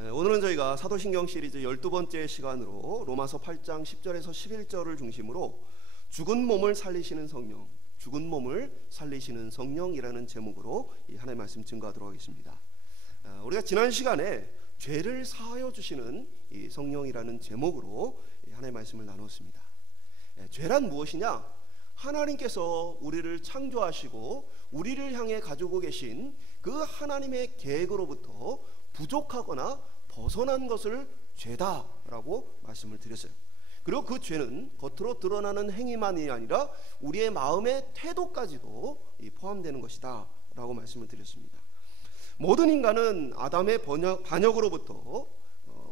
오늘은 저희가 사도신경 시리즈 12번째 시간으로 로마서 8장 10절에서 11절을 중심으로 죽은 몸을 살리시는 성령, 죽은 몸을 살리시는 성령이라는 제목으로 이 하나님의 말씀 증거하도록 하겠습니다. 우리가 지난 시간에 죄를 사하여 주시는 이 성령이라는 제목으로 하나님의 말씀을 나눴습니다. 죄란 무엇이냐? 하나님께서 우리를 창조하시고 우리를 향해 가지고 계신 그 하나님의 계획으로부터 부족하거나 벗어난 것을 죄다라고 말씀을 드렸어요. 그리고 그 죄는 겉으로 드러나는 행위만이 아니라 우리의 마음의 태도까지도 포함되는 것이다 라고 말씀을 드렸습니다. 모든 인간은 아담의 반역으로부터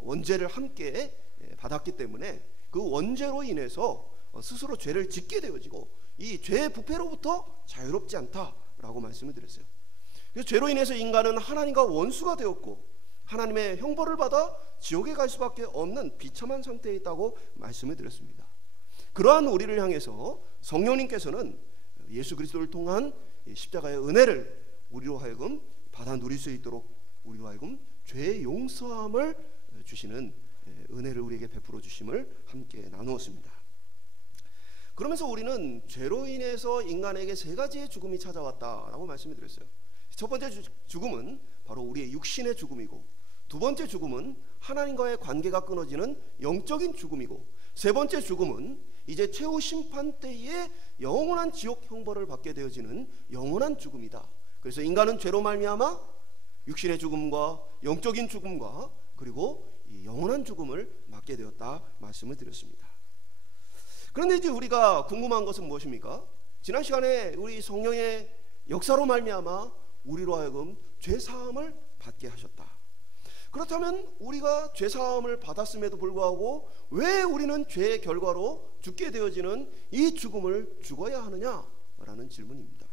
원죄를 함께 받았기 때문에 그 원죄로 인해서 스스로 죄를 짓게 되어지고 이 죄의 부패로부터 자유롭지 않다라고 말씀을 드렸어요. 그래서 죄로 인해서 인간은 하나님과 원수가 되었고 하나님의 형벌을 받아 지옥에 갈 수밖에 없는 비참한 상태에 있다고 말씀을 드렸습니다. 그러한 우리를 향해서 성령님께서는 예수 그리스도를 통한 십자가의 은혜를 우리로 하여금 받아 누릴 수 있도록 우리로 하여금 죄의 용서함을 주시는 은혜를 우리에게 베풀어 주심을 함께 나누었습니다. 그러면서 우리는 죄로 인해서 인간에게 세 가지의 죽음이 찾아왔다라고 말씀을 드렸어요. 첫 번째 죽음은 바로 우리의 육신의 죽음이고, 두 번째 죽음은 하나님과의 관계가 끊어지는 영적인 죽음이고, 세 번째 죽음은 이제 최후 심판 때에 영원한 지옥 형벌을 받게 되어지는 영원한 죽음이다. 그래서 인간은 죄로 말미암아 육신의 죽음과 영적인 죽음과 그리고 이 영원한 죽음을 맞게 되었다 말씀을 드렸습니다. 그런데 이제 우리가 궁금한 것은 무엇입니까? 지난 시간에 우리 성령의 역사로 말미암아 우리로 하여금 죄 사함을 받게 하셨다. 그렇다면 우리가 죄 사함을 받았음에도 불구하고 왜 우리는 죄의 결과로 죽게 되어지는 이 죽음을 죽어야 하느냐라는 질문입니다.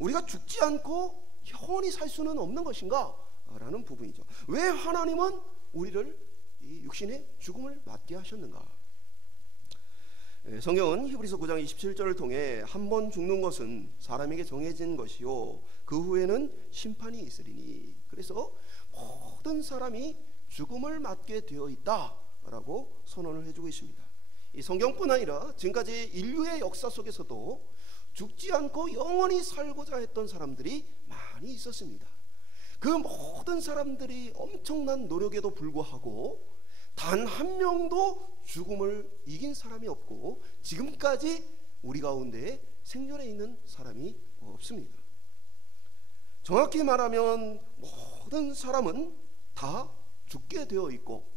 우리가 죽지 않고 영원히 살 수는 없는 것인가? 라는 부분이죠. 왜 하나님은 우리를 이 육신의 죽음을 맞게 하셨는가? 성경은 히브리서 9장 27절을 통해 한 번 죽는 것은 사람에게 정해진 것이요 그 후에는 심판이 있으리니, 그래서 모든 사람이 죽음을 맞게 되어 있다라고 선언을 해주고 있습니다. 이 성경뿐 아니라 지금까지 인류의 역사 속에서도 죽지 않고 영원히 살고자 했던 사람들이 많이 있었습니다. 그 모든 사람들이 엄청난 노력에도 불구하고 단 한 명도 죽음을 이긴 사람이 없고 지금까지 우리 가운데 생존해 있는 사람이 없습니다. 정확히 말하면 모든 사람은 다 죽게 되어 있고,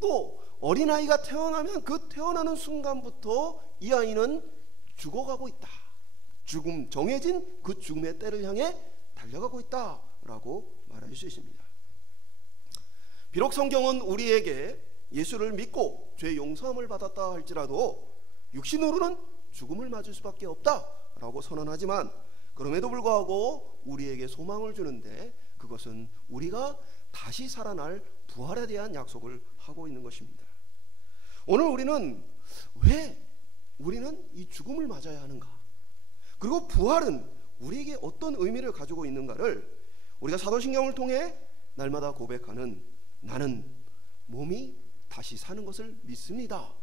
또 어린아이가 태어나면 그 태어나는 순간부터 이 아이는 죽어가고 있다. 죽음, 정해진 그 죽음의 때를 향해 달려가고 있다라고 말할 수 있습니다. 비록 성경은 우리에게 예수를 믿고 죄 용서함을 받았다 할지라도 육신으로는 죽음을 맞을 수밖에 없다라고 선언하지만, 그럼에도 불구하고 우리에게 소망을 주는데 그것은 우리가 다시 살아날 부활에 대한 약속을 하고 있는 것입니다. 오늘 우리는 왜 우리는 이 죽음을 맞아야 하는가, 그리고 부활은 우리에게 어떤 의미를 가지고 있는가를 우리가 사도신경을 통해 날마다 고백하는 나는 몸이 다시 사는 것을 믿습니다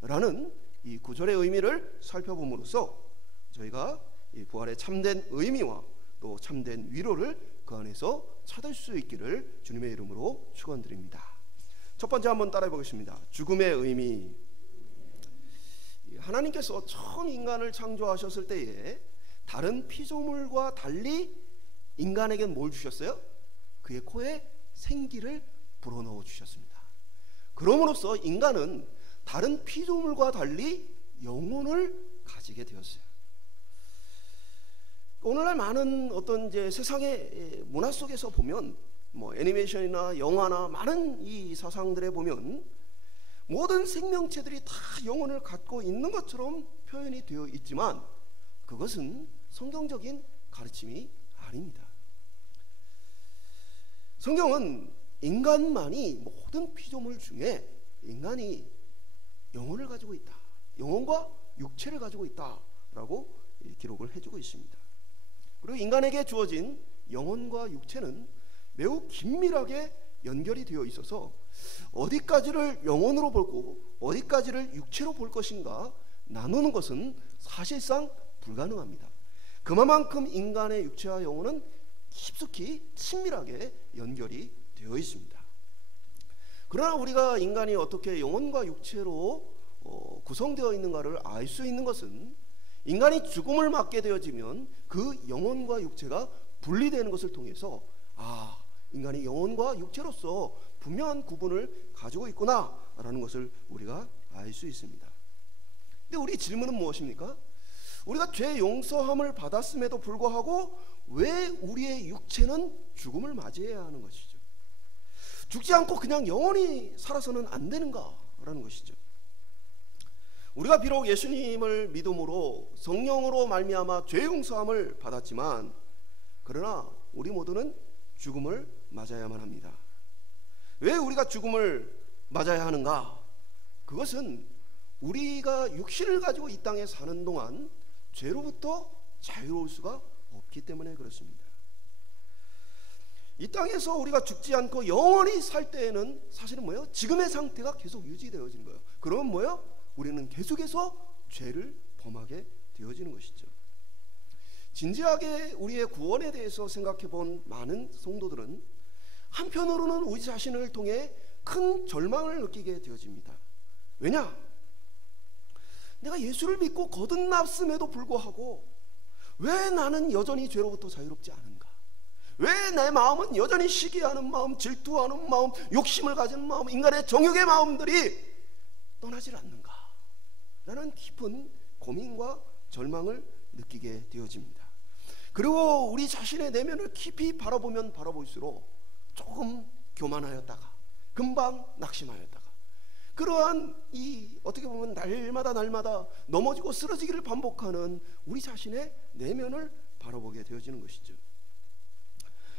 라는 이 구절의 의미를 살펴봄으로써 저희가 이 부활의 참된 의미와 또 참된 위로를 그 안에서 찾을 수 있기를 주님의 이름으로 축원드립니다. 첫 번째 한번 따라해 보겠습니다. 죽음의 의미. 하나님께서 처음 인간을 창조하셨을 때에 다른 피조물과 달리 인간에겐 뭘 주셨어요? 그의 코에 생기를 불어넣어 주셨습니다. 그럼으로써 인간은 다른 피조물과 달리 영혼을 가지게 되었어요. 오늘날 많은 어떤 이제 세상의 문화 속에서 보면 애니메이션이나 영화나 많은 이 사상들에 보면 모든 생명체들이 다 영혼을 갖고 있는 것처럼 표현이 되어 있지만 그것은 성경적인 가르침이 아닙니다. 성경은 인간만이 모든 피조물 중에 인간이 영혼을 가지고 있다, 영혼과 육체를 가지고 있다라고 기록을 해주고 있습니다. 그리고 인간에게 주어진 영혼과 육체는 매우 긴밀하게 연결이 되어 있어서 어디까지를 영혼으로 보고 어디까지를 육체로 볼 것인가 나누는 것은 사실상 불가능합니다. 그만큼 인간의 육체와 영혼은 깊숙이 친밀하게 연결이 되어 있습니다. 그러나 우리가 인간이 어떻게 영혼과 육체로 구성되어 있는가를 알 수 있는 것은 인간이 죽음을 맞게 되어지면 그 영혼과 육체가 분리되는 것을 통해서 인간이 영혼과 육체로서 분명한 구분을 가지고 있구나라는 것을 우리가 알 수 있습니다. 근데 우리 질문은 무엇입니까? 우리가 죄 용서함을 받았음에도 불구하고 왜 우리의 육체는 죽음을 맞이해야 하는 것이죠? 죽지 않고 그냥 영원히 살아서는 안 되는가라는 것이죠. 우리가 비록 예수님을 믿음으로 성령으로 말미암아 죄 용서함을 받았지만 그러나 우리 모두는 죽음을 맞아야만 합니다. 왜 우리가 죽음을 맞아야 하는가? 그것은 우리가 육신을 가지고 이 땅에 사는 동안 죄로부터 자유로울 수가 없기 때문에 그렇습니다. 이 땅에서 우리가 죽지 않고 영원히 살 때에는 사실은 뭐예요? 지금의 상태가 계속 유지되어지는 거예요. 그러면 뭐예요? 우리는 계속해서 죄를 범하게 되어지는 것이죠. 진지하게 우리의 구원에 대해서 생각해 본 많은 성도들은 한편으로는 우리 자신을 통해 큰 절망을 느끼게 되어집니다. 왜냐? 내가 예수를 믿고 거듭났음에도 불구하고 왜 나는 여전히 죄로부터 자유롭지 않은가? 왜 내 마음은 여전히 시기하는 마음, 질투하는 마음, 욕심을 가진 마음, 인간의 정욕의 마음들이 떠나질 않는가? 라는 깊은 고민과 절망을 느끼게 되어집니다. 그리고 우리 자신의 내면을 깊이 바라보면 바라볼수록 조금 교만하였다가 금방 낙심하였다가 그러한 어떻게 보면 날마다 넘어지고 쓰러지기를 반복하는 우리 자신의 내면을 바라보게 되어지는 것이죠.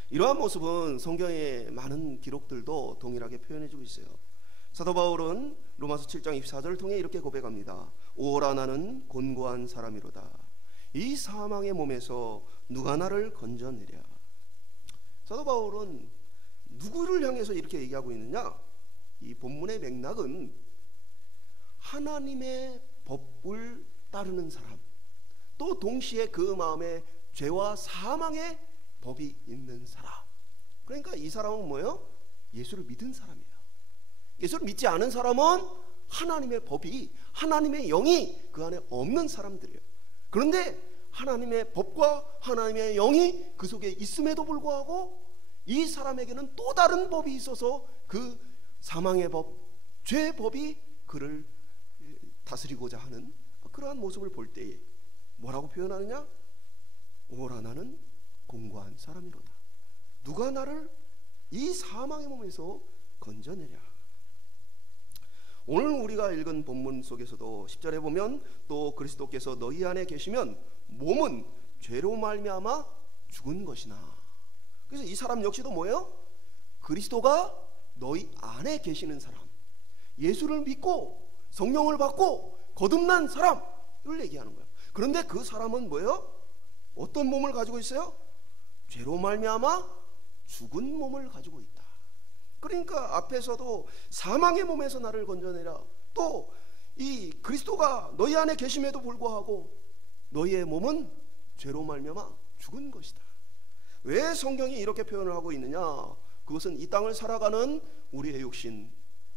이러한 모습은 성경의 많은 기록들도 동일하게 표현해주고 있어요. 사도 바울은 로마서 7장 24절을 통해 이렇게 고백합니다. 오라 나는 곤고한 사람이로다. 이 사망의 몸에서 누가 나를 건져내랴. 사도 바울은 누구를 향해서 이렇게 얘기하고 있느냐? 이 본문의 맥락은 하나님의 법을 따르는 사람, 또 동시에 그 마음에 죄와 사망의 법이 있는 사람. 그러니까 이 사람은 뭐예요? 예수를 믿은 사람이에요. 예수를 믿지 않은 사람은 하나님의 법이, 하나님의 영이 그 안에 없는 사람들이에요. 그런데 하나님의 법과 하나님의 영이 그 속에 있음에도 불구하고 이 사람에게는 또 다른 법이 있어서 그 사망의 법, 죄의 법이 그를 다스리고자 하는 그러한 모습을 볼 때에 뭐라고 표현하느냐? 오라 나는 곤고한 사람이로다. 누가 나를 이 사망의 몸에서 건져내랴. 오늘 우리가 읽은 본문 속에서도 10절에 보면 또 그리스도께서 너희 안에 계시면 몸은 죄로 말미암아 죽은 것이나. 그래서 이 사람 역시도 뭐예요? 그리스도가 너희 안에 계시는 사람, 예수를 믿고 성령을 받고 거듭난 사람을 얘기하는 거예요. 그런데 그 사람은 뭐예요? 어떤 몸을 가지고 있어요? 죄로 말미암아 죽은 몸을 가지고 있다. 그러니까 앞에서도 사망의 몸에서 나를 건져내라, 또 이 그리스도가 너희 안에 계심에도 불구하고 너희의 몸은 죄로 말미암아 죽은 것이다. 왜 성경이 이렇게 표현을 하고 있느냐? 그것은 이 땅을 살아가는 우리의 육신,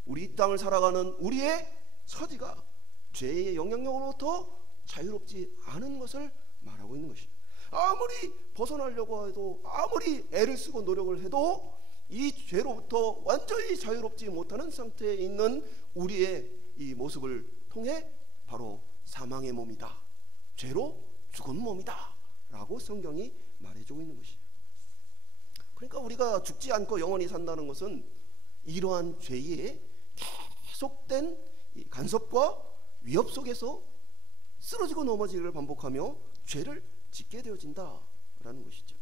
우리 이 땅을 살아가는 우리의 처지가 죄의 영향력으로부터 자유롭지 않은 것을 말하고 있는 것이죠. 아무리 벗어나려고 해도, 아무리 애를 쓰고 노력을 해도 이 죄로부터 완전히 자유롭지 못하는 상태에 있는 우리의 이 모습을 통해 바로 사망의 몸이다, 죄로 죽은 몸이다 라고 성경이 말해주고 있는 것이죠. 그러니까 우리가 죽지 않고 영원히 산다는 것은 이러한 죄의 계속된 간섭과 위협 속에서 쓰러지고 넘어지기를 반복하며 죄를 짓게 되어진다라는 것이죠.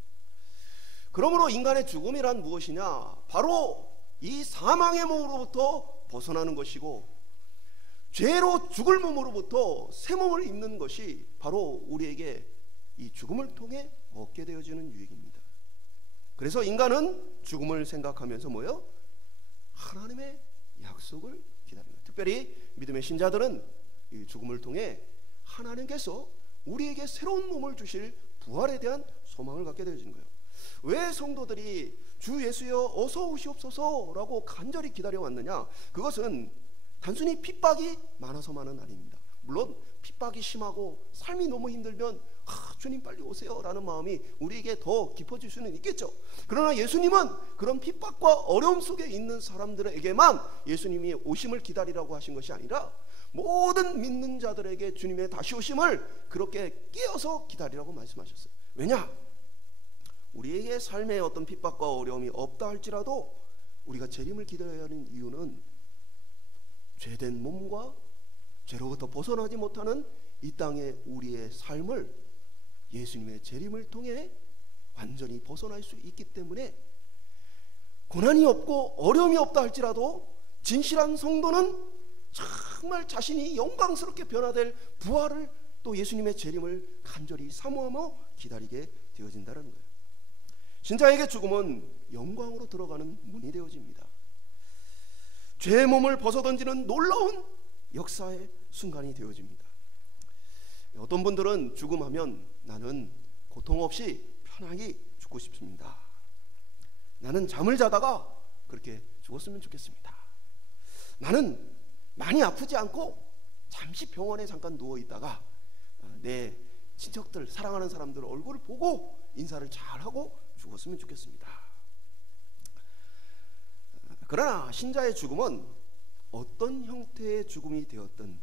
그러므로 인간의 죽음이란 무엇이냐? 바로 이 사망의 몸으로부터 벗어나는 것이고, 죄로 죽을 몸으로부터 새 몸을 입는 것이 바로 우리에게 이 죽음을 통해 얻게 되어지는 유익입니다. 그래서 인간은 죽음을 생각하면서 뭐예요? 하나님의 약속을 기다리는 거예요. 특별히 믿음의 신자들은 이 죽음을 통해 하나님께서 우리에게 새로운 몸을 주실 부활에 대한 소망을 갖게 되어지는 거예요. 왜 성도들이 주 예수여 어서 오시옵소서 라고 간절히 기다려왔느냐? 그것은 단순히 핍박이 많아서만은 아닙니다. 물론 핍박이 심하고 삶이 너무 힘들면 주님 빨리 오세요 라는 마음이 우리에게 더 깊어질 수는 있겠죠. 그러나 예수님은 그런 핍박과 어려움 속에 있는 사람들에게만 예수님이 오심을 기다리라고 하신 것이 아니라 모든 믿는 자들에게 주님의 다시 오심을 그렇게 깨어서 기다리라고 말씀하셨어요. 왜냐? 우리에게 삶에 어떤 핍박과 어려움이 없다 할지라도 우리가 재림을 기다려야 하는 이유는 죄된 몸과 죄로부터 벗어나지 못하는 이 땅의 우리의 삶을 예수님의 재림을 통해 완전히 벗어날 수 있기 때문에, 고난이 없고 어려움이 없다 할지라도 진실한 성도는 정말 자신이 영광스럽게 변화될 부활을, 또 예수님의 재림을 간절히 사모하며 기다리게 되어진다는 거예요. 신자에게 죽음은 영광으로 들어가는 문이 되어집니다. 죄의 몸을 벗어던지는 놀라운 역사의 순간이 되어집니다. 어떤 분들은 죽음하면 나는 고통 없이 편하게 죽고 싶습니다. 나는 잠을 자다가 그렇게 죽었으면 좋겠습니다. 나는 많이 아프지 않고 잠시 병원에 잠깐 누워있다가 내 친척들, 사랑하는 사람들 얼굴을 보고 인사를 잘하고 죽었으면 좋겠습니다. 그러나 신자의 죽음은 어떤 형태의 죽음이 되었든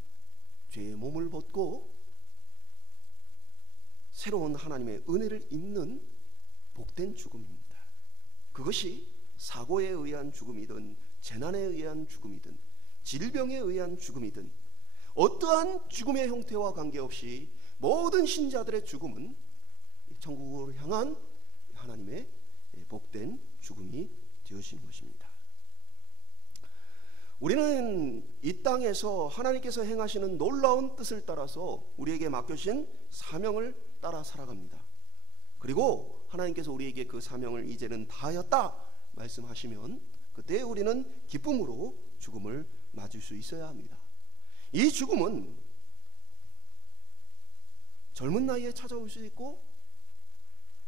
죄의 몸을 벗고 새로운 하나님의 은혜를 입는 복된 죽음입니다. 그것이 사고에 의한 죽음이든 재난에 의한 죽음이든 질병에 의한 죽음이든 어떠한 죽음의 형태와 관계없이 모든 신자들의 죽음은 천국으로 향한 하나님의 복된 죽음이 되어지는 것입니다. 우리는 이 땅에서 하나님께서 행하시는 놀라운 뜻을 따라서 우리에게 맡겨주신 사명을 따라 살아갑니다. 그리고 하나님께서 우리에게 그 사명을 이제는 다하였다 말씀하시면 그때 우리는 기쁨으로 죽음을 맞을 수 있어야 합니다. 이 죽음은 젊은 나이에 찾아올 수도 있고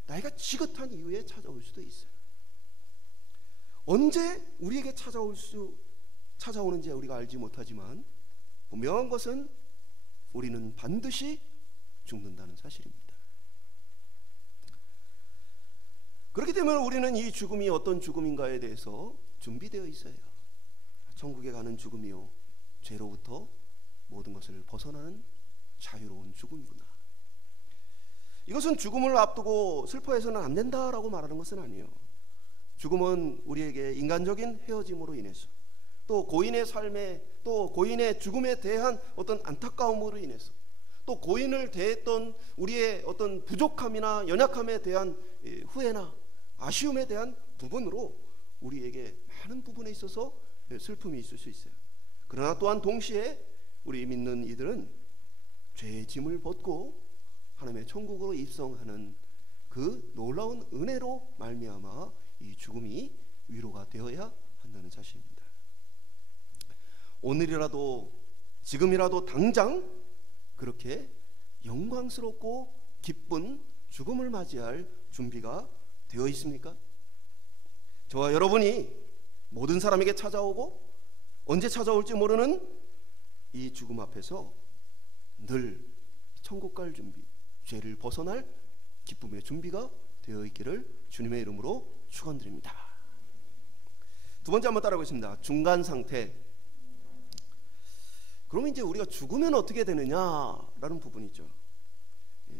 나이가 지긋한 이후에 찾아올 수도 있어요. 언제 우리에게 찾아오는지 우리가 알지 못하지만 분명한 것은 우리는 반드시 죽는다는 사실입니다. 그렇기 때문에 우리는 이 죽음이 어떤 죽음인가에 대해서 준비되어 있어요. 천국에 가는 죽음이요, 죄로부터 모든 것을 벗어나는 자유로운 죽음이구나. 이것은 죽음을 앞두고 슬퍼해서는 안 된다라고 말하는 것은 아니에요. 죽음은 우리에게 인간적인 헤어짐으로 인해서, 또 고인의 삶에, 또 고인의 죽음에 대한 어떤 안타까움으로 인해서, 또 고인을 대했던 우리의 어떤 부족함이나 연약함에 대한 후회나 아쉬움에 대한 부분으로 우리에게 많은 부분에 있어서 슬픔이 있을 수 있어요. 그러나 또한 동시에 우리 믿는 이들은 죄의 짐을 벗고 하나님의 천국으로 입성하는 그 놀라운 은혜로 말미암아 이 죽음이 위로가 되어야 한다는 사실입니다. 오늘이라도, 지금이라도 당장 그렇게 영광스럽고 기쁜 죽음을 맞이할 준비가 되어 있습니까? 저와 여러분이 모든 사람에게 찾아오고 언제 찾아올지 모르는 이 죽음 앞에서 늘 천국 갈 준비, 죄를 벗어날 기쁨의 준비가 되어 있기를 주님의 이름으로 축원드립니다. 두 번째 한번 따라하겠습니다. 중간 상태. 그러면 이제 우리가 죽으면 어떻게 되느냐라는 부분이죠.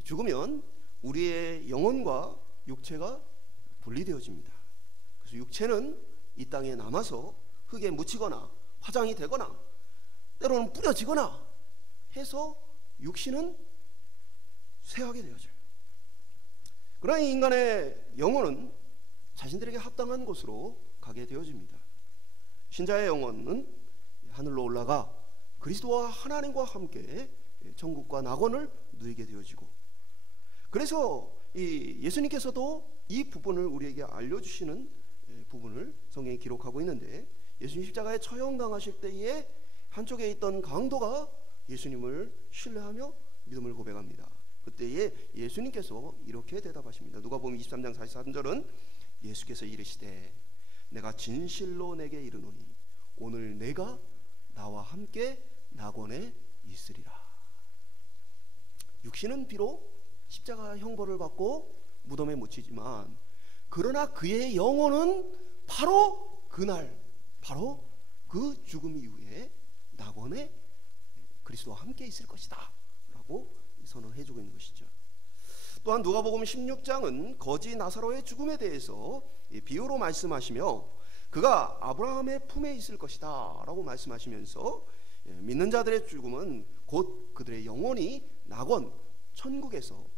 죽으면 우리의 영혼과 육체가 분리되어집니다. 그래서 육체는 이 땅에 남아서 흙에 묻히거나 화장이 되거나 때로는 뿌려지거나 해서 육신은 쇠하게 되어져요. 그러나 이 인간의 영혼은 자신들에게 합당한 곳으로 가게 되어집니다. 신자의 영혼은 하늘로 올라가 그리스도와 하나님과 함께 천국과 낙원을 누리게 되어지고, 그래서 예수님께서도 이 부분을 우리에게 알려주시는 부분을 성경에 기록하고 있는데, 예수님 십자가에 처형당하실 때에 한쪽에 있던 강도가 예수님을 신뢰하며 믿음을 고백합니다. 그때에 예수님께서 이렇게 대답하십니다. 누가복음 23장 43절은 예수께서 이르시되 내가 진실로 내게 이르노니 오늘 내가 나와 함께 낙원에 있으리라. 육신은 비록 십자가 형벌을 받고 무덤에 묻히지만 그러나 그의 영혼은 바로 그날, 바로 그 죽음 이후에 낙원에 그리스도와 함께 있을 것이다 라고 선언해 주고 있는 것이죠. 또한 누가복음 16장은 거지 나사로의 죽음에 대해서 비유로 말씀하시며 그가 아브라함의 품에 있을 것이다 라고 말씀하시면서 믿는 자들의 죽음은 곧 그들의 영혼이 낙원, 천국에서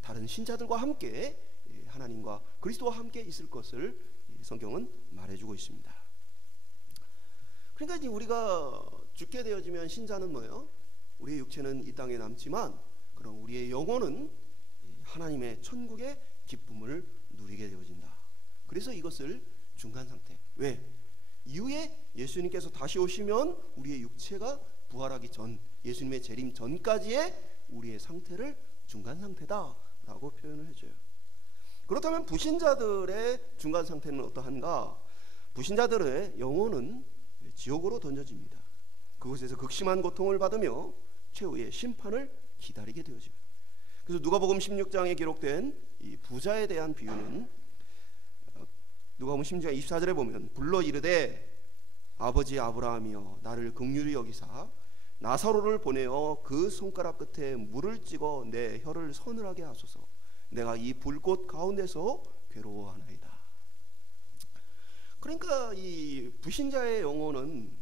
다른 신자들과 함께 하나님과 그리스도와 함께 있을 것을 성경은 말해주고 있습니다. 그러니까 이제 우리가 죽게 되어지면 신자는 뭐예요? 우리의 육체는 이 땅에 남지만 그럼 우리의 영혼은 하나님의 천국의 기쁨을 누리게 되어진다. 그래서 이것을 중간 상태. 왜? 이후에 예수님께서 다시 오시면 우리의 육체가 부활하기 전, 예수님의 재림 전까지의 우리의 상태를 중간 상태다라고 표현을 해줘요. 그렇다면 불신자들의 중간 상태는 어떠한가? 불신자들의 영혼은 지옥으로 던져집니다. 그곳에서 극심한 고통을 받으며 최후의 심판을 기다리게 되어집니다. 그래서 누가복음 16장에 기록된 이 부자에 대한 비유는 누가복음 16장 24절에 보면 불러 이르되 아버지 아브라함이여 나를 긍휼히 여기사 나사로를 보내어 그 손가락 끝에 물을 찍어 내 혀를 서늘하게 하소서. 내가 이 불꽃 가운데서 괴로워하나이다. 그러니까 이 불신자의 영혼은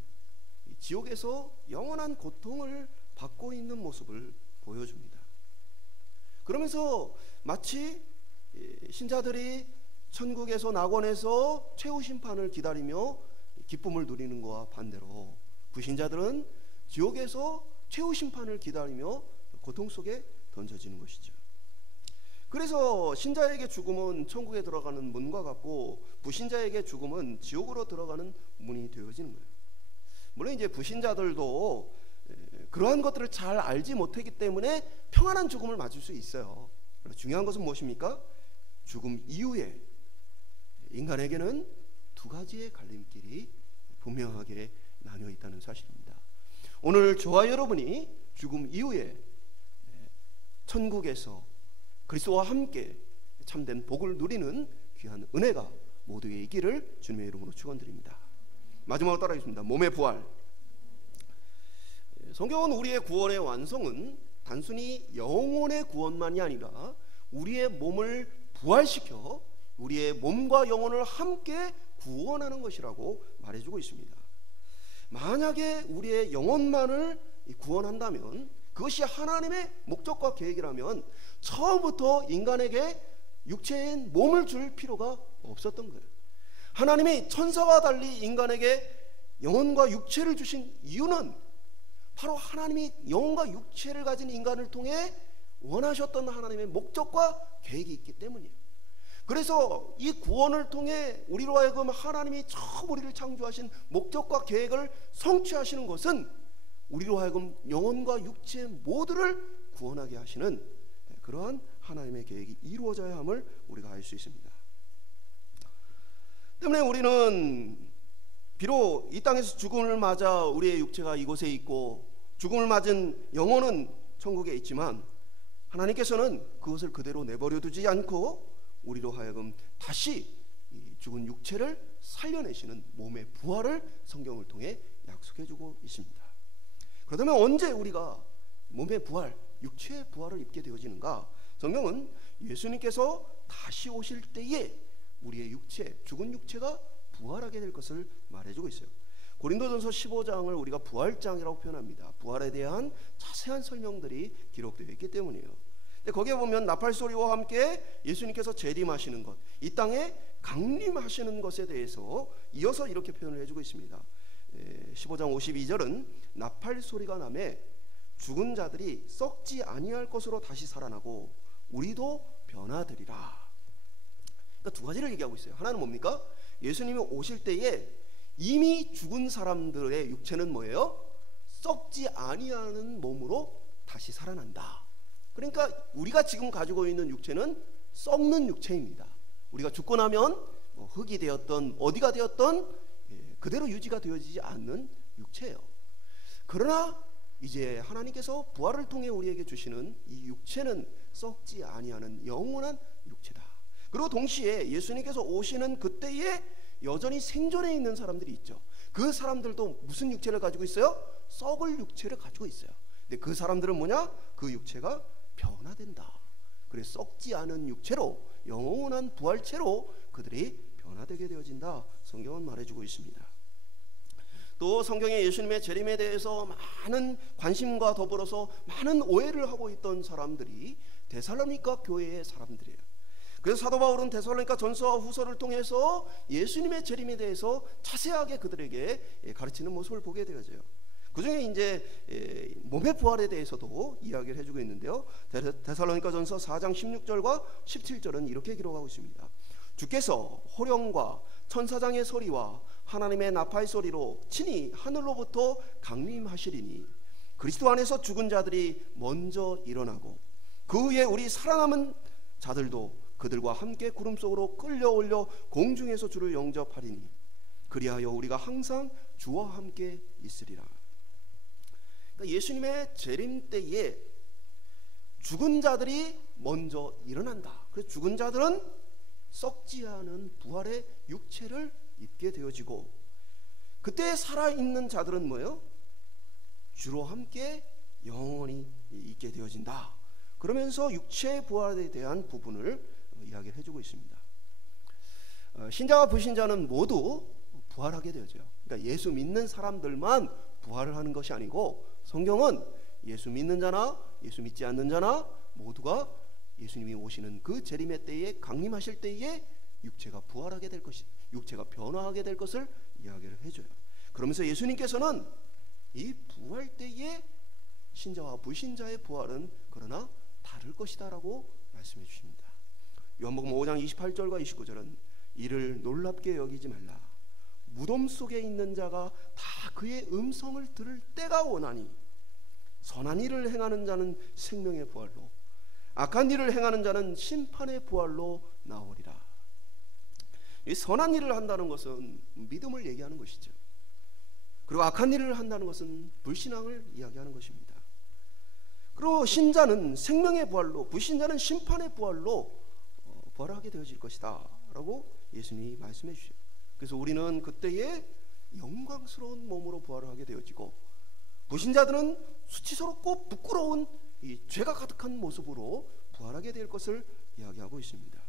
지옥에서 영원한 고통을 받고 있는 모습을 보여줍니다. 그러면서 마치 신자들이 천국에서 낙원에서 최후 심판을 기다리며 기쁨을 누리는 것과 반대로 불신자들은 지옥에서 최후 심판을 기다리며 고통 속에 던져지는 것이죠. 그래서 신자에게 죽음은 천국에 들어가는 문과 같고 불신자에게 죽음은 지옥으로 들어가는 문이 되어지는 거예요. 물론 이제 불신자들도 그러한 것들을 잘 알지 못하기 때문에 평안한 죽음을 맞을 수 있어요. 중요한 것은 무엇입니까? 죽음 이후에 인간에게는 두 가지의 갈림길이 분명하게 나뉘어 있다는 사실입니다. 오늘 저와 여러분이 죽음 이후에 천국에서 그리스도와 함께 참된 복을 누리는 귀한 은혜가 모두의 있기를 주님의 이름으로 축원드립니다. 마지막으로 따라하겠습니다. 몸의 부활. 성경은 우리의 구원의 완성은 단순히 영혼의 구원만이 아니라 우리의 몸을 부활시켜 우리의 몸과 영혼을 함께 구원하는 것이라고 말해주고 있습니다. 만약에 우리의 영혼만을 구원한다면 그것이 하나님의 목적과 계획이라면 처음부터 인간에게 육체인 몸을 줄 필요가 없었던 거예요. 하나님이 천사와 달리 인간에게 영혼과 육체를 주신 이유는 바로 하나님이 영혼과 육체를 가진 인간을 통해 원하셨던 하나님의 목적과 계획이 있기 때문이에요. 그래서 이 구원을 통해 우리로 하여금 하나님이 처음 우리를 창조하신 목적과 계획을 성취하시는 것은 우리로 하여금 영혼과 육체 모두를 구원하게 하시는 그러한 하나님의 계획이 이루어져야 함을 우리가 알 수 있습니다. 때문에 우리는 비록 이 땅에서 죽음을 맞아 우리의 육체가 이곳에 있고 죽음을 맞은 영혼은 천국에 있지만 하나님께서는 그것을 그대로 내버려 두지 않고 우리로 하여금 다시 죽은 육체를 살려내시는 몸의 부활을 성경을 통해 약속해주고 있습니다. 그렇다면 언제 우리가 몸의 부활, 육체의 부활을 입게 되어지는가? 성경은 예수님께서 다시 오실 때에 우리의 육체, 죽은 육체가 부활하게 될 것을 말해주고 있어요. 고린도전서 15장을 우리가 부활장이라고 표현합니다. 부활에 대한 자세한 설명들이 기록되어 있기 때문이에요. 근데 거기에 보면 나팔소리와 함께 예수님께서 재림하시는 것, 이 땅에 강림하시는 것에 대해서 이어서 이렇게 표현을 해주고 있습니다. 15장 52절은 나팔소리가 나매 죽은 자들이 썩지 아니할 것으로 다시 살아나고 우리도 변화되리라. 그러니까 두 가지를 얘기하고 있어요. 하나는 뭡니까? 예수님이 오실 때에 이미 죽은 사람들의 육체는 뭐예요? 썩지 아니하는 몸으로 다시 살아난다. 그러니까 우리가 지금 가지고 있는 육체는 썩는 육체입니다. 우리가 죽고 나면 흙이 되었던 어디가 되었던 그대로 유지가 되어지지 않는 육체예요. 그러나 이제 하나님께서 부활을 통해 우리에게 주시는 이 육체는 썩지 아니하는 영원한 육체다. 그리고 동시에 예수님께서 오시는 그때에 여전히 생존해 있는 사람들이 있죠. 그 사람들도 무슨 육체를 가지고 있어요? 썩을 육체를 가지고 있어요. 근데 그 사람들은 뭐냐? 그 육체가 변화된다. 그래서 썩지 않은 육체로, 영원한 부활체로 그들이 변화되게 되어진다. 성경은 말해주고 있습니다. 또 성경에 예수님의 재림에 대해서 많은 관심과 더불어서 많은 오해를 하고 있던 사람들이 데살로니가 교회의 사람들이에요. 그래서 사도 바울은 데살로니가 전서와 후서를 통해서 예수님의 재림에 대해서 자세하게 그들에게 가르치는 모습을 보게 되어져요. 그 중에 이제 몸의 부활에 대해서도 이야기를 해주고 있는데요. 데살로니가 전서 4장 16절과 17절은 이렇게 기록하고 있습니다. 주께서 호령과 천사장의 소리와 하나님의 나팔 소리로 친히 하늘로부터 강림하시리니 그리스도 안에서 죽은 자들이 먼저 일어나고 그 후에 우리 살아남은 자들도 그들과 함께 구름 속으로 끌려올려 공중에서 주를 영접하리니 그리하여 우리가 항상 주와 함께 있으리라. 그러니까 예수님의 재림 때에 죽은 자들이 먼저 일어난다. 그래서 죽은 자들은 썩지 않은 부활의 육체를 입게 되어지고 그때 살아있는 자들은 뭐예요? 주로 함께 영원히 있게 되어진다. 그러면서 육체의 부활에 대한 부분을 이야기를 해주고 있습니다. 신자와 불신자는 모두 부활하게 되어져요. 그러니까 예수 믿는 사람들만 부활을 하는 것이 아니고 성경은 예수 믿는 자나 예수 믿지 않는 자나 모두가 예수님이 오시는 그 재림의 때에 강림하실 때에 육체가 부활하게 될 것이, 육체가 변화하게 될 것을 이야기를 해줘요. 그러면서 예수님께서는 이 부활 때에 신자와 불신자의 부활은 그러나 다를 것이다라고 말씀해 주십니다. 요한복음 5장 28절과 29절은 이를 놀랍게 여기지 말라. 무덤 속에 있는 자가 다 그의 음성을 들을 때가 오나니 선한 일을 행하는 자는 생명의 부활로 악한 일을 행하는 자는 심판의 부활로 나오리라. 이 선한 일을 한다는 것은 믿음을 얘기하는 것이죠. 그리고 악한 일을 한다는 것은 불신앙을 이야기하는 것입니다. 그리고 신자는 생명의 부활로 불신자는 심판의 부활로 부활하게 되어질 것이다 라고 예수님이 말씀해 주셔요. 그래서 우리는 그때에 영광스러운 몸으로 부활하게 되어지고 불신자들은 수치스럽고 부끄러운 이 죄가 가득한 모습으로 부활하게 될 것을 이야기하고 있습니다.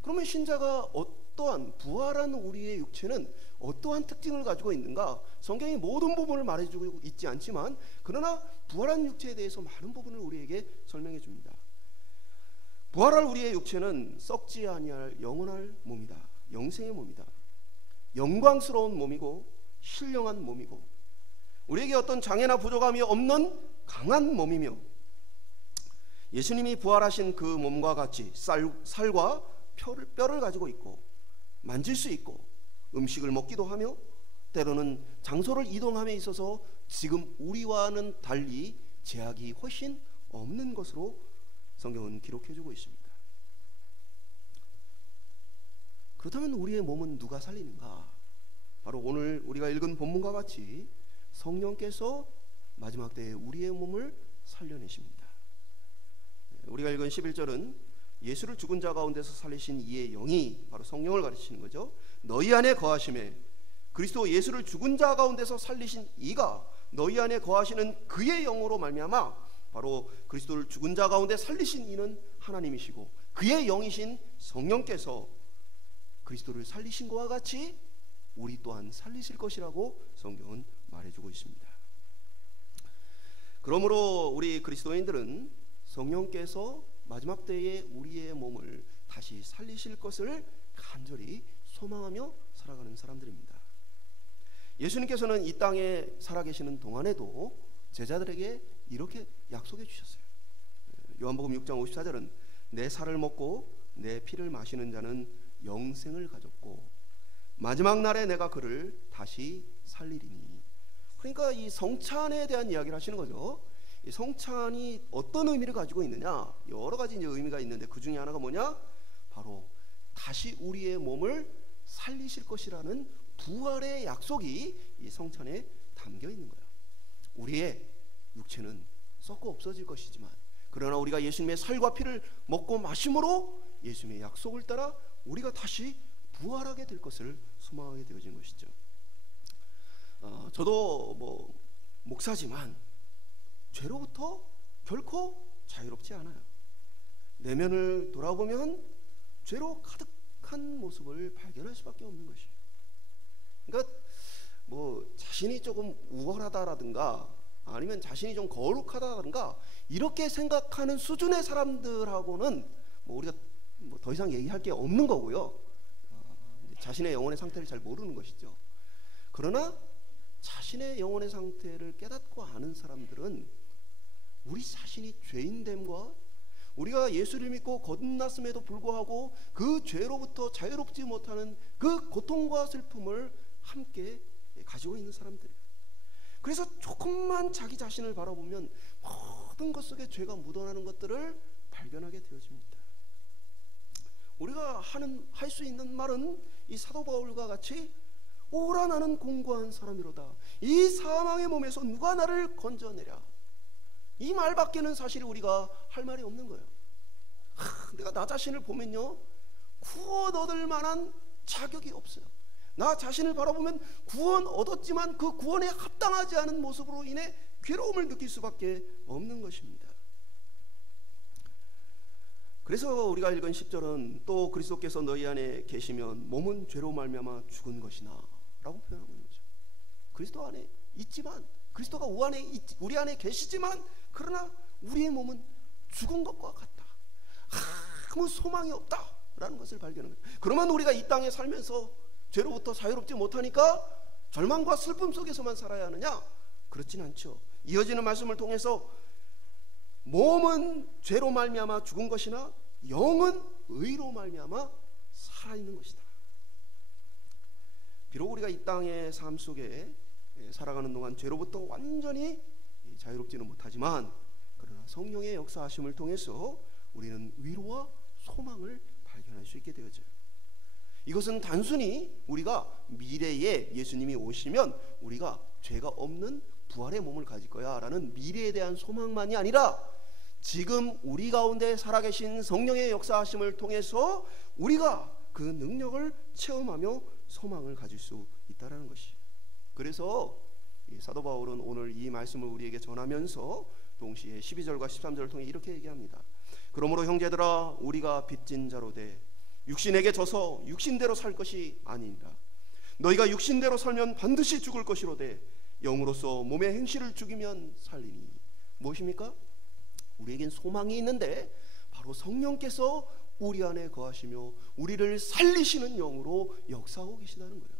그러면 신자가 어떠한 부활한 우리의 육체는 어떠한 특징을 가지고 있는가? 성경이 모든 부분을 말해주고 있지 않지만 그러나 부활한 육체에 대해서 많은 부분을 우리에게 설명해 줍니다. 부활할 우리의 육체는 썩지 아니할 영원할 몸이다. 영생의 몸이다. 영광스러운 몸이고 신령한 몸이고 우리에게 어떤 장애나 부족함이 없는 강한 몸이며 예수님이 부활하신 그 몸과 같이 살과 뼈를 가지고 있고 만질 수 있고 음식을 먹기도 하며 때로는 장소를 이동함에 있어서 지금 우리와는 달리 제약이 훨씬 없는 것으로 성경은 기록해주고 있습니다. 그렇다면 우리의 몸은 누가 살리는가? 바로 오늘 우리가 읽은 본문과 같이 성령께서 마지막 때에 우리의 몸을 살려내십니다. 우리가 읽은 11절은 예수를 죽은 자 가운데서 살리신 이의 영이 바로 성령을 가르치는 거죠. 너희 안에 거하심에 그리스도 예수를 죽은 자 가운데서 살리신 이가 너희 안에 거하시는 그의 영으로 말미암아 바로 그리스도를 죽은 자 가운데 살리신 이는 하나님이시고 그의 영이신 성령께서 그리스도를 살리신 것과 같이 우리 또한 살리실 것이라고 성경은 말해주고 있습니다. 그러므로 우리 그리스도인들은 성령께서 마지막 때에 우리의 몸을 다시 살리실 것을 간절히 소망하며 살아가는 사람들입니다. 예수님께서는 이 땅에 살아계시는 동안에도 제자들에게 이렇게 약속해 주셨어요. 요한복음 6장 54절은 내 살을 먹고 내 피를 마시는 자는 영생을 가졌고 마지막 날에 내가 그를 다시 살리리니. 그러니까 이 성찬에 대한 이야기를 하시는 거죠. 이 성찬이 어떤 의미를 가지고 있느냐, 여러 가지 이제 의미가 있는데 그 중에 하나가 뭐냐, 바로 다시 우리의 몸을 살리실 것이라는 부활의 약속이 이 성찬에 담겨 있는 거야. 우리의 육체는 썩고 없어질 것이지만, 그러나 우리가 예수님의 살과 피를 먹고 마심으로 예수님의 약속을 따라 우리가 다시 부활하게 될 것을 소망하게 되어진 것이죠. 저도 목사지만 죄로부터 결코 자유롭지 않아요. 내면을 돌아보면 죄로 가득한 모습을 발견할 수밖에 없는 것이에요. 그러니까 자신이 조금 우월하다라든가 아니면 자신이 좀 거룩하다라든가 이렇게 생각하는 수준의 사람들하고는 우리가 더 이상 얘기할 게 없는 거고요. 자신의 영혼의 상태를 잘 모르는 것이죠. 그러나 자신의 영혼의 상태를 깨닫고 아는 사람들은 우리 자신이 죄인됨과 우리가 예수를 믿고 거듭났음에도 불구하고 그 죄로부터 자유롭지 못하는 그 고통과 슬픔을 함께 가지고 있는 사람들이에요. 그래서 조금만 자기 자신을 바라보면 모든 것 속에 죄가 묻어나는 것들을 발견하게 되어집니다. 우리가 할 수 있는 말은 이 사도 바울과 같이 오라 나는 공고한 사람이로다, 이 사망의 몸에서 누가 나를 건져내랴, 이 말밖에는 사실 우리가 할 말이 없는 거예요. 내가 나 자신을 보면요, 구원 얻을 만한 자격이 없어요. 나 자신을 바라보면 구원 얻었지만 그 구원에 합당하지 않은 모습으로 인해 괴로움을 느낄 수밖에 없는 것입니다. 그래서 우리가 읽은 10절은 또 그리스도께서 너희 안에 계시면 몸은 죄로 말미암아 죽은 것이나 라고 표현하고 있는 거죠. 그리스도 안에 있지만, 그리스도가 우리 안에 계시지만, 그러나 우리의 몸은 죽은 것과 같다, 아무 소망이 없다라는 것을 발견하는 거예요. 그러면 우리가 이 땅에 살면서 죄로부터 자유롭지 못하니까 절망과 슬픔 속에서만 살아야 하느냐? 그렇진 않죠. 이어지는 말씀을 통해서 몸은 죄로 말미암아 죽은 것이나 영은 의로 말미암아 살아있는 것이다. 비록 우리가 이 땅의 삶 속에 살아가는 동안 죄로부터 완전히 자유롭지는 못하지만, 그러나 성령의 역사하심을 통해서 우리는 위로와 소망을 발견할 수 있게 되어져요. 이것은 단순히 우리가 미래에 예수님이 오시면 우리가 죄가 없는 부활의 몸을 가질 거야 라는 미래에 대한 소망만이 아니라, 지금 우리 가운데 살아계신 성령의 역사하심을 통해서 우리가 그 능력을 체험하며 소망을 가질 수 있다는 것이. 그래서 사도 바울은 오늘 이 말씀을 우리에게 전하면서 동시에 12절과 13절을 통해 이렇게 얘기합니다. 그러므로 형제들아, 우리가 빚진 자로 돼 육신에게 져서 육신대로 살 것이 아니니라. 너희가 육신대로 살면 반드시 죽을 것이로되 영으로서 몸의 행실을 죽이면 살리니. 무엇입니까? 우리에겐 소망이 있는데 바로 성령께서 우리 안에 거하시며 우리를 살리시는 영으로 역사하고 계시다는 거예요.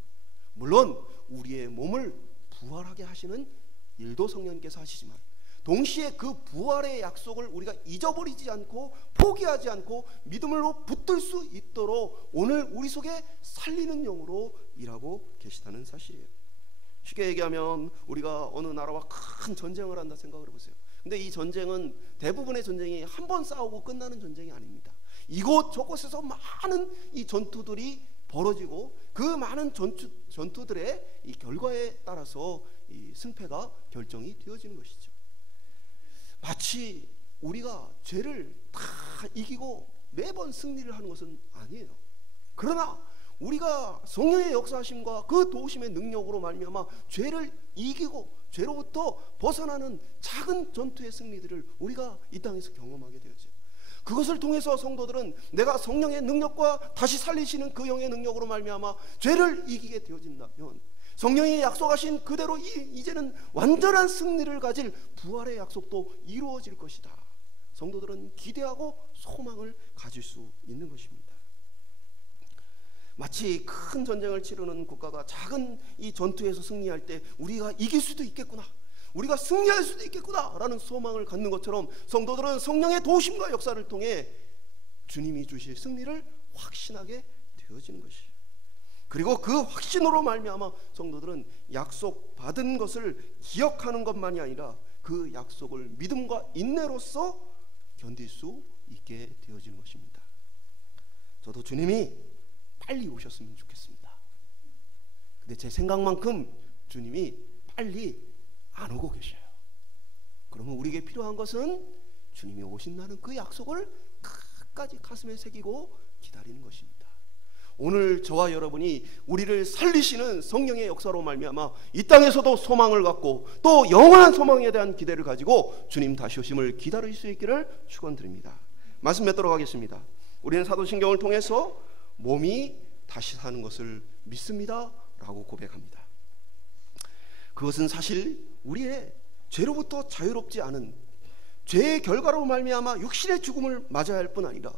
물론 우리의 몸을 부활하게 하시는 일도 성령님께서 하시지만, 동시에 그 부활의 약속을 우리가 잊어버리지 않고 포기하지 않고 믿음으로 붙들 수 있도록 오늘 우리 속에 살리는 영으로 일하고 계시다는 사실이에요. 쉽게 얘기하면 우리가 어느 나라와 큰 전쟁을 한다 생각을 해보세요. 근데 이 전쟁은, 대부분의 전쟁이 한 번 싸우고 끝나는 전쟁이 아닙니다. 이곳 저곳에서 많은 이 전투들이 벌어지고 그 많은 전투들의 이 결과에 따라서 이 승패가 결정이 되어지는 것이죠. 마치 우리가 죄를 다 이기고 매번 승리를 하는 것은 아니에요. 그러나 우리가 성령의 역사하심과 그 도우심의 능력으로 말미암아 죄를 이기고 죄로부터 벗어나는 작은 전투의 승리들을 우리가 이 땅에서 경험하게 되었죠. 그것을 통해서 성도들은 내가 성령의 능력과 다시 살리시는 그 영의 능력으로 말미암아 죄를 이기게 되어진다면 성령이 약속하신 그대로 이제는 완전한 승리를 가질 부활의 약속도 이루어질 것이다. 성도들은 기대하고 소망을 가질 수 있는 것입니다. 마치 큰 전쟁을 치르는 국가가 작은 이 전투에서 승리할 때 우리가 이길 수도 있겠구나, 우리가 승리할 수도 있겠구나 라는 소망을 갖는 것처럼 성도들은 성령의 도우심과 역사를 통해 주님이 주실 승리를 확신하게 되어지는 것이에요. 그리고 그 확신으로 말미암아 성도들은 약속 받은 것을 기억하는 것만이 아니라 그 약속을 믿음과 인내로서 견딜 수 있게 되어지는 것입니다. 저도 주님이 빨리 오셨으면 좋겠습니다. 근데 제 생각만큼 주님이 빨리 안 오고 계셔요. 그러면 우리에게 필요한 것은 주님이 오신다는 그 약속을 끝까지 가슴에 새기고 기다리는 것입니다. 오늘 저와 여러분이 우리를 살리시는 성령의 역사로 말미암아 이 땅에서도 소망을 갖고 또 영원한 소망에 대한 기대를 가지고 주님 다시 오심을 기다릴 수 있기를 축원드립니다. 말씀 맺도록 하겠습니다. 우리는 사도신경을 통해서 몸이 다시 사는 것을 믿습니다 라고 고백합니다. 그것은 사실 우리의 죄로부터 자유롭지 않은 죄의 결과로 말미암아 육신의 죽음을 맞아야 할 뿐 아니라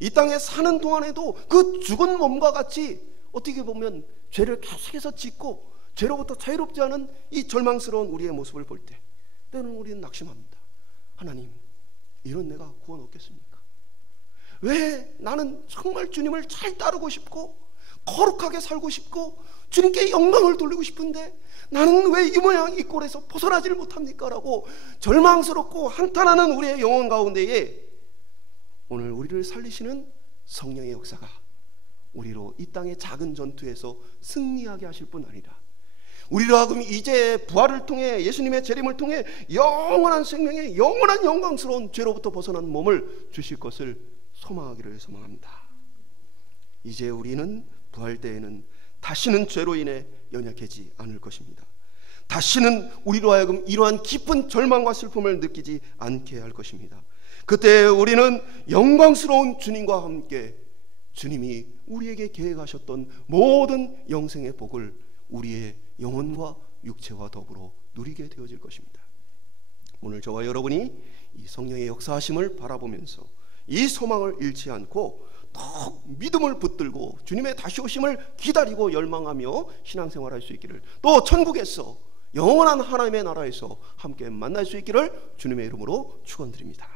이 땅에 사는 동안에도 그 죽은 몸과 같이 어떻게 보면 죄를 계속해서 짓고 죄로부터 자유롭지 않은 이 절망스러운 우리의 모습을 볼 때 때는 우리는 낙심합니다. 하나님, 이런 내가 구원 얻겠습니까? 왜 나는 정말 주님을 잘 따르고 싶고 거룩하게 살고 싶고 주님께 영광을 돌리고 싶은데 나는 왜 이 모양 이 꼴에서 벗어나지를 못합니까? 라고 절망스럽고 한탄하는 우리의 영혼 가운데에 오늘 우리를 살리시는 성령의 역사가 우리로 이 땅의 작은 전투에서 승리하게 하실 뿐 아니라 우리로 하여금 이제 부활을 통해 예수님의 재림을 통해 영원한 생명의 영원한 영광스러운 죄로부터 벗어난 몸을 주실 것을 소망하기를 소망합니다. 이제 우리는 부활 때에는 다시는 죄로 인해 연약해지지 않을 것입니다. 다시는 우리로 하여금 이러한 깊은 절망과 슬픔을 느끼지 않게 할 것입니다. 그때 우리는 영광스러운 주님과 함께 주님이 우리에게 계획하셨던 모든 영생의 복을 우리의 영혼과 육체와 더불어 누리게 되어질 것입니다. 오늘 저와 여러분이 이 성령의 역사하심을 바라보면서 이 소망을 잃지 않고 더욱 믿음을 붙들고 주님의 다시 오심을 기다리고 열망하며 신앙생활할 수 있기를, 또 천국에서 영원한 하나님의 나라에서 함께 만날 수 있기를 주님의 이름으로 축원드립니다.